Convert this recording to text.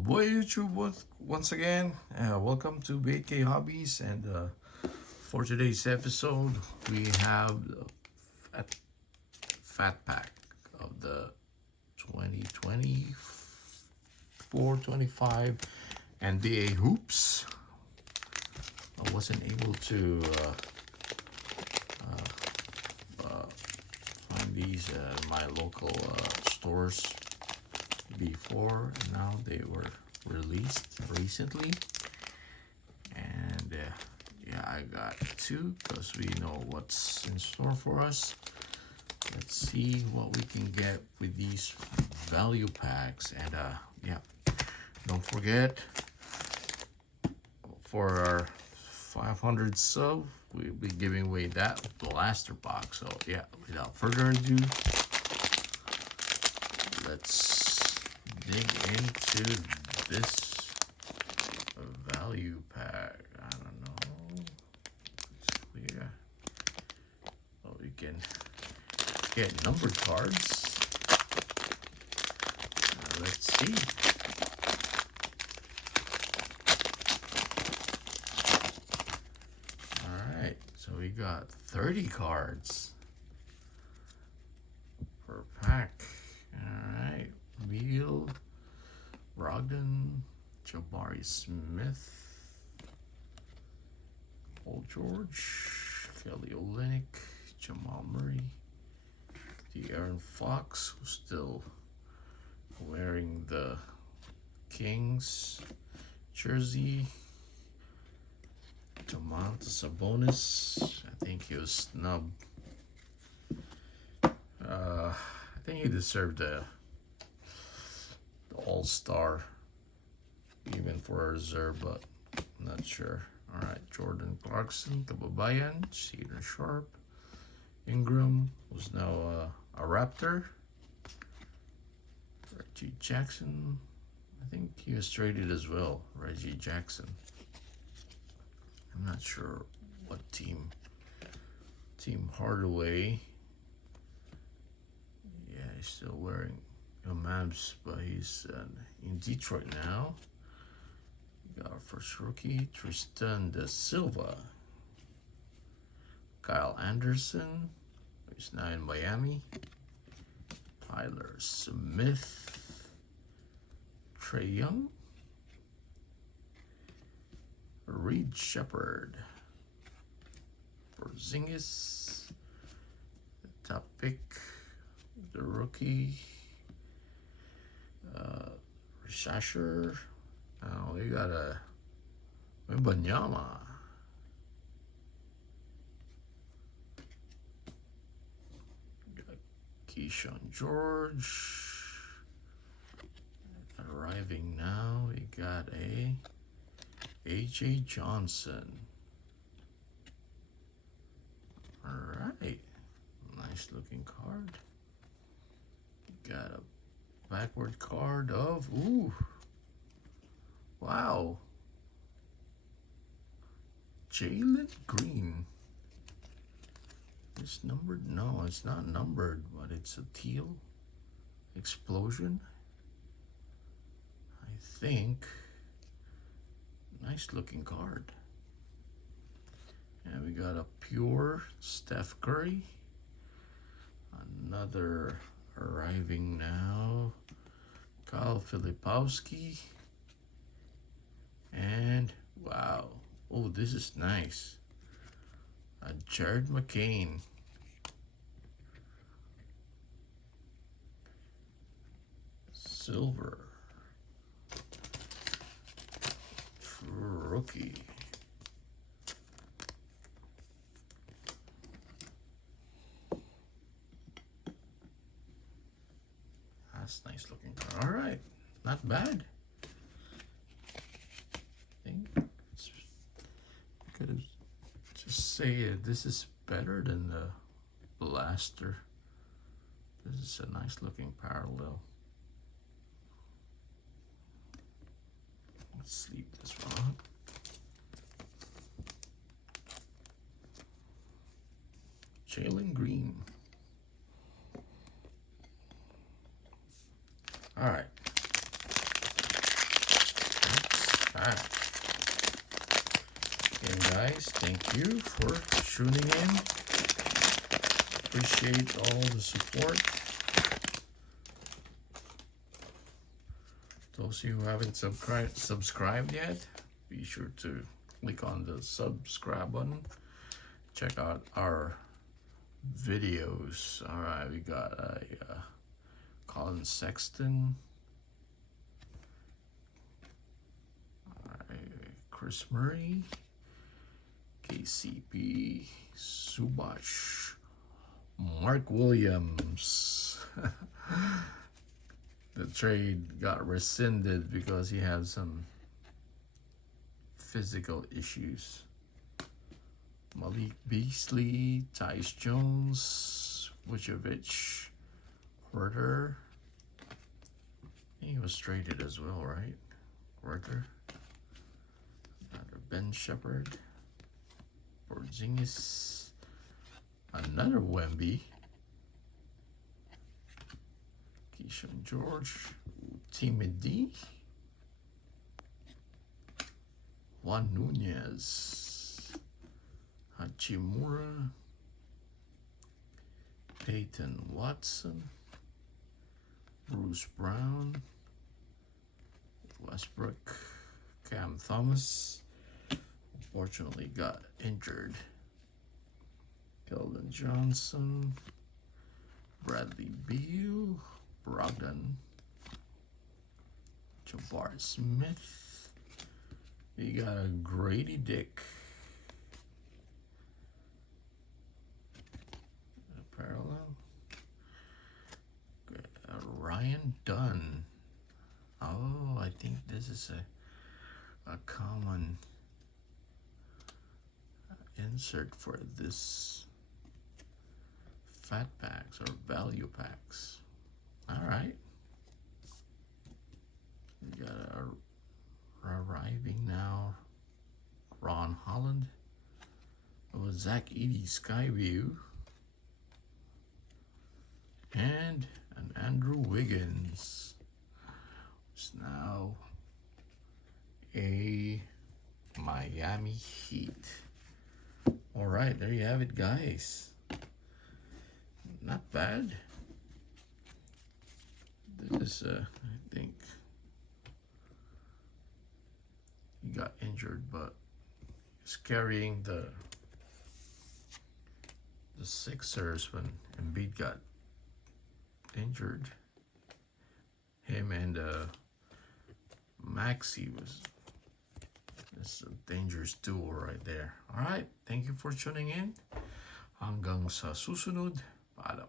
Boy YouTube once again. Welcome to BK Hobbies, and for today's episode, we have the fat pack of the 2024-25 NBA hoops. I wasn't able to find these at my local stores before, and now they were released recently. And yeah, I got two because we know what's in store for us. Let's see what we can get with these value packs. And yeah, don't forget, for our 500 sub, we'll be giving away that blaster box. So yeah, without further ado, let's dig into this value pack. I don't know. It's clear. Oh, you can get numbered cards. Let's see. Alright, so we got 30 cards per pack. Alright, Beal, Brogdon, Jabari Smith, Paul George, Kelly Olynyk, Jamal Murray, De'Aaron Fox, who's still wearing the Kings jersey, Domantas Sabonis. I think he was snubbed. I think he deserved the All-Star, even for a reserve, but I'm not sure. All right, Jordan Clarkson, Kababayan, Cedar Sharp, Ingram, who's now a Raptor, Reggie Jackson. I think he was traded as well, Reggie Jackson. I'm not sure what team. Team Hardaway. Yeah, he's still wearing Mavs, but he's in Detroit now. We got our first rookie, Tristan Da Silva. Kyle Anderson, he's now in Miami. Tyler Smith. Trey Young. Reed Shepard. Porzingis. The top pick. The rookie. Shasher. Oh, we got a Wembanyama. Got Keyshawn George. Arriving now, we got a AJ Johnson. All right, nice looking card. Got a backward card of, ooh, wow, Jalen Green. It's numbered? No, it's not numbered, but it's a teal explosion, I think. Nice looking card. And we got a pure Steph Curry. Another arriving now, Kyle Filipowski. And wow, oh, this is nice, a Jared McCain. Silver. True rookie. That's nice looking card. All right, not bad. I think it's, could have just say this is better than the Blaster. This is a nice looking parallel. Let's sleep this one up. Jalen Green. All right. Alright. Again, guys, thank you for tuning in. Appreciate all the support. Those of you who haven't subscribed yet, be sure to click on the subscribe button. Check out our videos. All right, we got a Colin Sexton, Chris Murray, KCP, Subash, Mark Williams. The trade got rescinded because he had some physical issues. Malik Beasley, Tyus Jones, Vucevic, Huerter. He was traded as well, right? Huerter. Another Ben Shepherd. Porzingis. Another Wemby. Keyshawn George. Timothy. Juan Nunez. Hachimura. Peyton Watson. Bruce Brown. Westbrook. Cam Thomas. Unfortunately got injured. Keldon Johnson. Bradley Beal. Brogdon. Jabbar Smith. You got a Grady Dick. Parallel. Ryan Dunn. Oh, I think this is a common insert for this fat packs or value packs. All right. We got arriving now. Ron Holland. Oh, Zach Edey Skyview. And an Andrew Wiggins. It's now a Miami Heat. All right, there you have it, guys. Not bad. This is, I think, he got injured, but he's carrying the Sixers when Embiid got injured. Him and Maxey was, it's a dangerous duo right there. All right, thank you for tuning in. Hanggang sa susunod. Paalam.